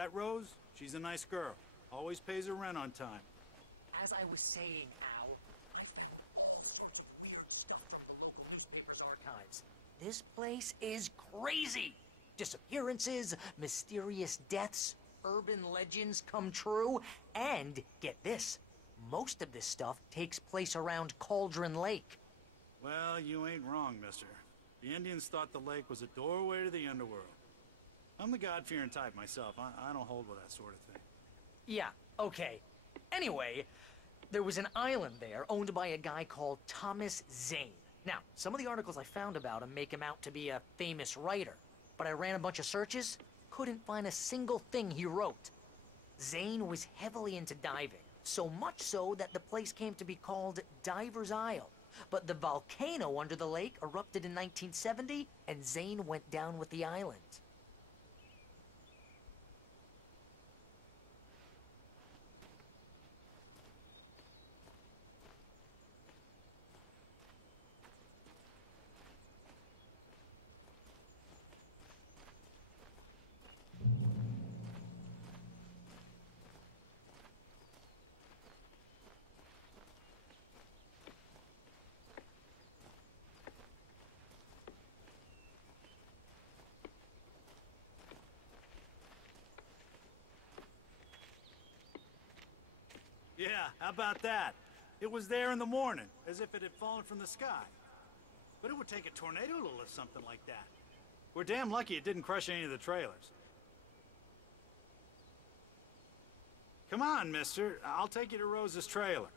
That Rose, she's a nice girl. Always pays her rent on time. As I was saying, Al, I found such weird stuff from the local newspaper's archives. This place is crazy! Disappearances, mysterious deaths, urban legends come true, and, get this, most of this stuff takes place around Cauldron Lake. Well, you ain't wrong, mister. The Indians thought the lake was a doorway to the underworld. I'm the God-fearing type myself. I don't hold with that sort of thing. Yeah, okay. Anyway, there was an island there owned by a guy called Thomas Zane. Now, some of the articles I found about him make him out to be a famous writer, but I ran a bunch of searches, couldn't find a single thing he wrote. Zane was heavily into diving, so much so that the place came to be called Diver's Isle. But the volcano under the lake erupted in 1970, and Zane went down with the island. Yeah, how about that? It was there in the morning, as if it had fallen from the sky. But it would take a tornado to lift something like that. We're damn lucky it didn't crush any of the trailers. Come on, mister. I'll take you to Rose's trailer.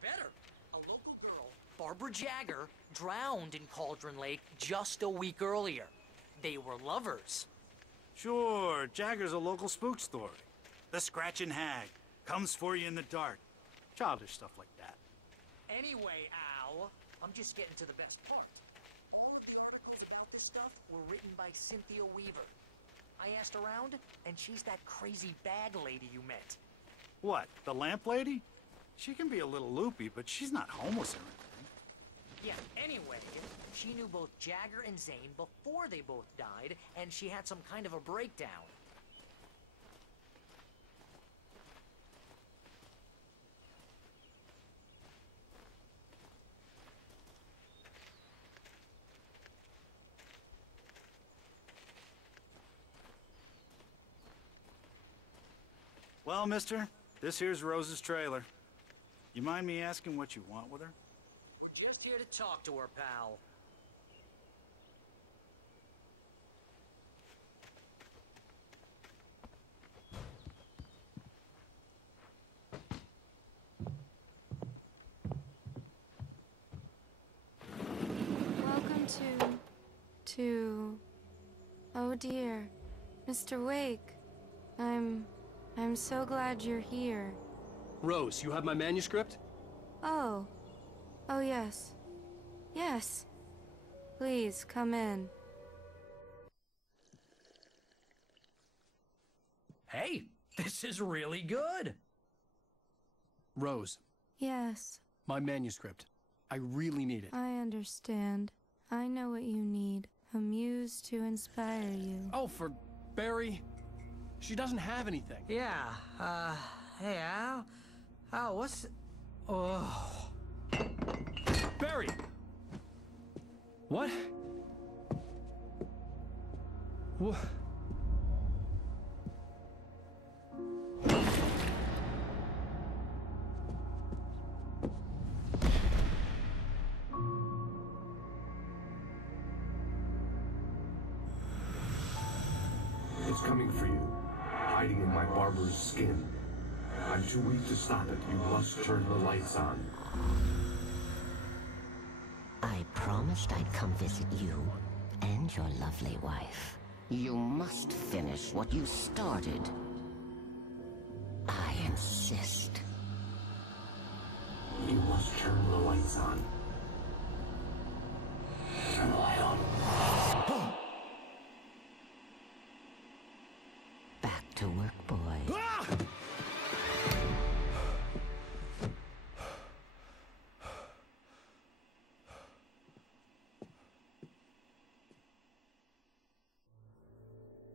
Better. A local girl, Barbara Jagger, drowned in Cauldron Lake just a week earlier. They were lovers. Sure, Jagger's a local spook story. The Scratching Hag comes for you in the dark. Childish stuff like that. Anyway, Al, I'm just getting to the best part. All of the articles about this stuff were written by Cynthia Weaver. I asked around, and she's that crazy bag lady you met. What, the lamp lady? She can be a little loopy, but she's not homeless or anything. Yeah, anyway, she knew both Jagger and Zane before they both died, and she had some kind of a breakdown. Well, mister, this here's Rose's trailer. You mind me asking what you want with her? I'm just here to talk to her, pal. Welcome to... Oh dear, Mr. Wake. I'm so glad you're here. Rose, you have my manuscript? Oh. Oh, yes. Yes. Please, come in. Hey, this is really good. Rose, Yes, my manuscript. I really need it. I understand. I know what you need. A muse to inspire you. Oh, for Barry? She doesn't have anything. Yeah, hey, Al? Al, what's... Oh... Barry! What? What? It's coming for you, hiding in my barber's skin. I'm too weak to stop it. You must turn the lights on. I promised I'd come visit you and your lovely wife. You must finish what you started. I insist. You must turn the lights on. Turn the light on. Back to work, boy.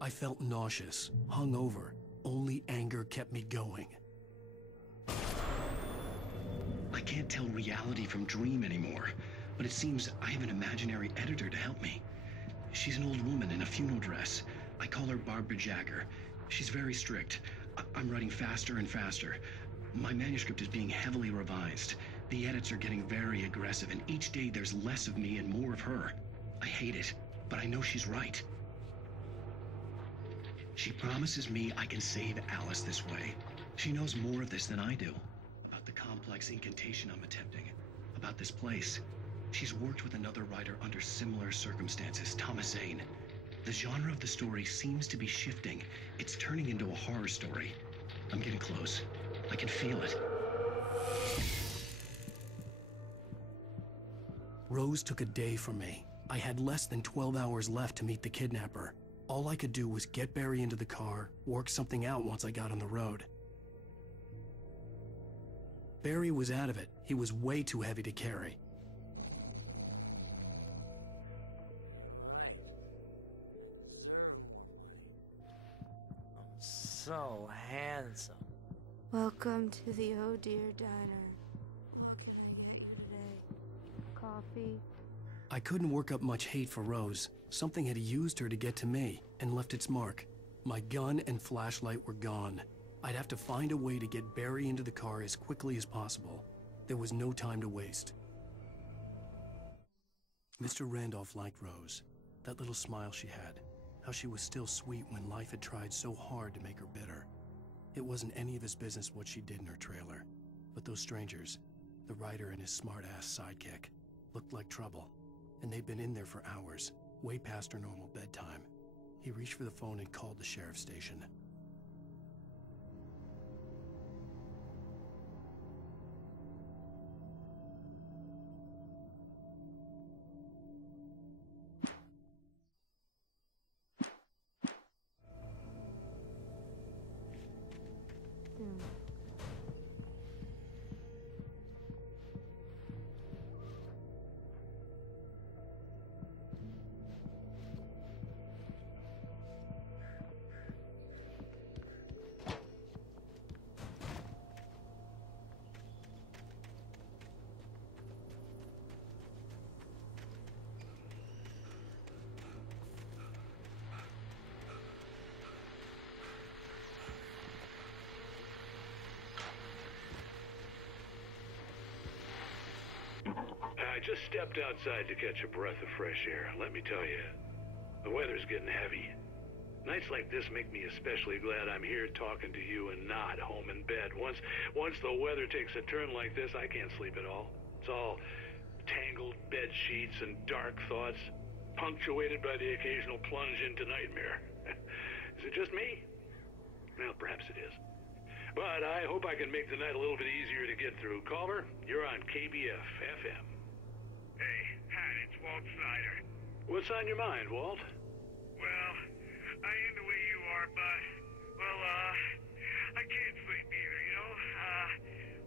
I felt nauseous, hungover. Only anger kept me going. I can't tell reality from dream anymore, but it seems I have an imaginary editor to help me. She's an old woman in a funeral dress. I call her Barbara Jagger. She's very strict. I'm writing faster and faster. My manuscript is being heavily revised. The edits are getting very aggressive, and each day there's less of me and more of her. I hate it, but I know she's right. She promises me I can save Alice this way. She knows more of this than I do. About the complex incantation I'm attempting. About this place. She's worked with another writer under similar circumstances, Thomas Zane. The genre of the story seems to be shifting. It's turning into a horror story. I'm getting close. I can feel it. Rose took a day from me. I had less than 12 hours left to meet the kidnapper. All I could do was get Barry into the car, work something out once I got on the road. Barry was out of it. He was way too heavy to carry. So handsome. Welcome to the Oh Dear Diner. What can I get you today? Coffee? I couldn't work up much hate for Rose. Something had used her to get to me and left its mark. My gun and flashlight were gone. I'd have to find a way to get Barry into the car as quickly as possible. There was no time to waste. Mr. Randolph liked Rose. That little smile she had. How she was still sweet when life had tried so hard to make her bitter. It wasn't any of his business what she did in her trailer. But those strangers, the writer and his smart-ass sidekick, looked like trouble. And they'd been in there for hours, way past her normal bedtime. He reached for the phone and called the sheriff's station. I just stepped outside to catch a breath of fresh air. Let me tell you, the weather's getting heavy. Nights like this make me especially glad I'm here talking to you and not home in bed. Once the weather takes a turn like this, I can't sleep at all. It's all tangled bed sheets and dark thoughts, punctuated by the occasional plunge into nightmare. Is it just me? Well, perhaps it is. But I hope I can make the night a little bit easier to get through. Caller, you're on KBF FM. Hey, Pat, it's Walt Snyder. What's on your mind, Walt? Well, I am the way you are, but, well, I can't sleep either, you know?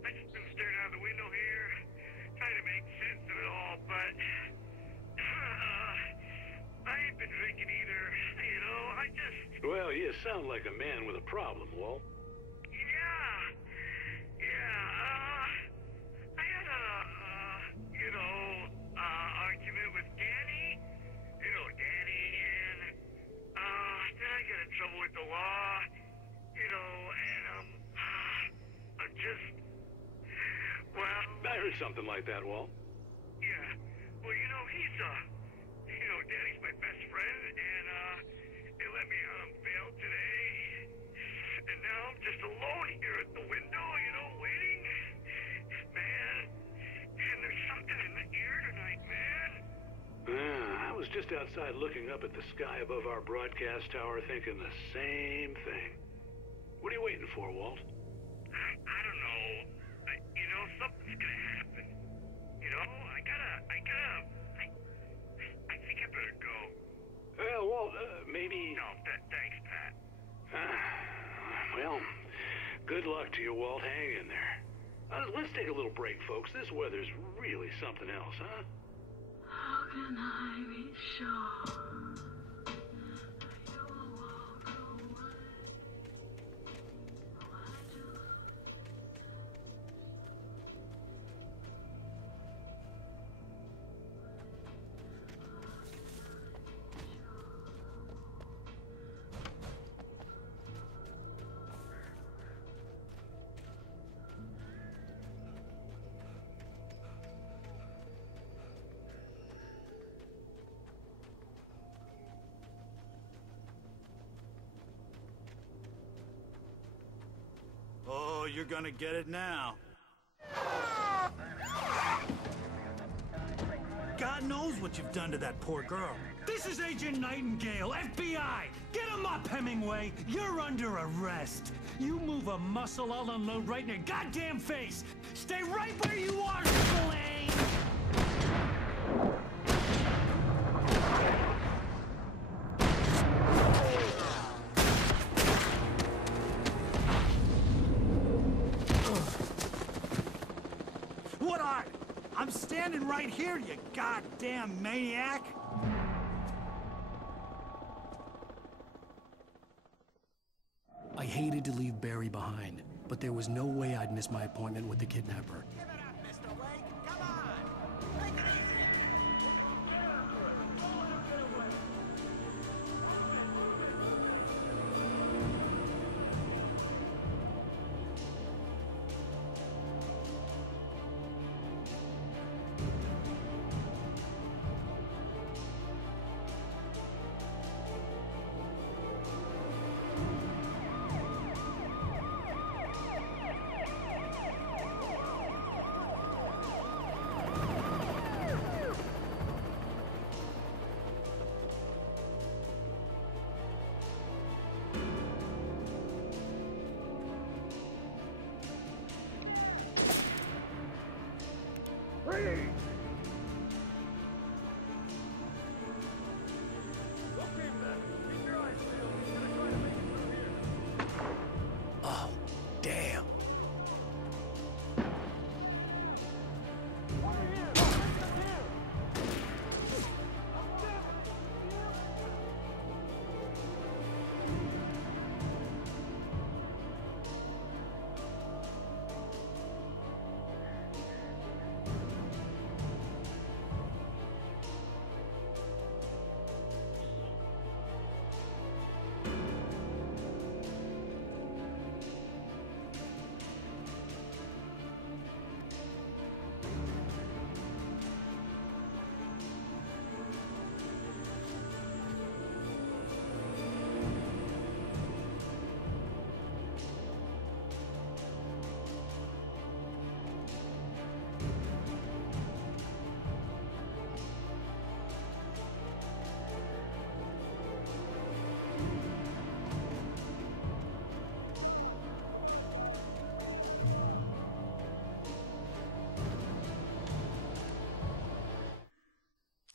I just been staring out the window here, trying to make sense of it all, but, I ain't been drinking either, you know? I just... Well, you sound like a man with a problem, Walt. I had a, argument with Danny. You know, Danny, and, then I got in trouble with the law, you know, and, I'm just, well... I heard something like that, Walt. Yeah, well, you know, Danny's my best friend, and, they let me out on bail today. And now I'm just alone here at the window, you know, waiting. Man, and there's something in the air tonight, man. just outside looking up at the sky above our broadcast tower thinking the same thing. What are you waiting for, Walt? I don't know. You know, something's gonna happen. You know, I think I better go. Walt, maybe... No, thanks, Pat. Well, good luck to you, Walt. Hang in there. Let's take a little break, folks. This weather's really something else, huh? How can I be sure? Oh, you're gonna get it now. God knows what you've done to that poor girl. This is Agent Nightingale, FBI! Get him up, Hemingway! You're under arrest! You move a muscle, I'll unload right in your goddamn face! Stay right where you are, Spillane! What are? I'm standing right here, you goddamn maniac! I hated to leave Barry behind, but there was no way I'd miss my appointment with the kidnapper. Give it up, Mr. Wake. Come on. Take it easy. Oh, damn.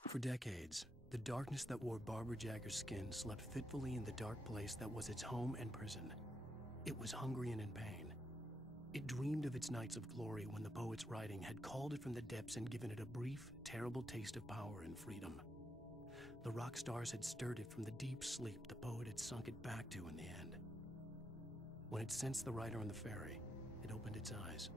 For decades, the darkness that wore Barbara Jagger's skin slept fitfully in the dark place that was its home and prison. It was hungry and in pain. It dreamed of its nights of glory when the poet's writing had called it from the depths and given it a brief, terrible taste of power and freedom. The rock stars had stirred it from the deep sleep the poet had sunk it back to in the end. When it sensed the writer on the ferry, it opened its eyes.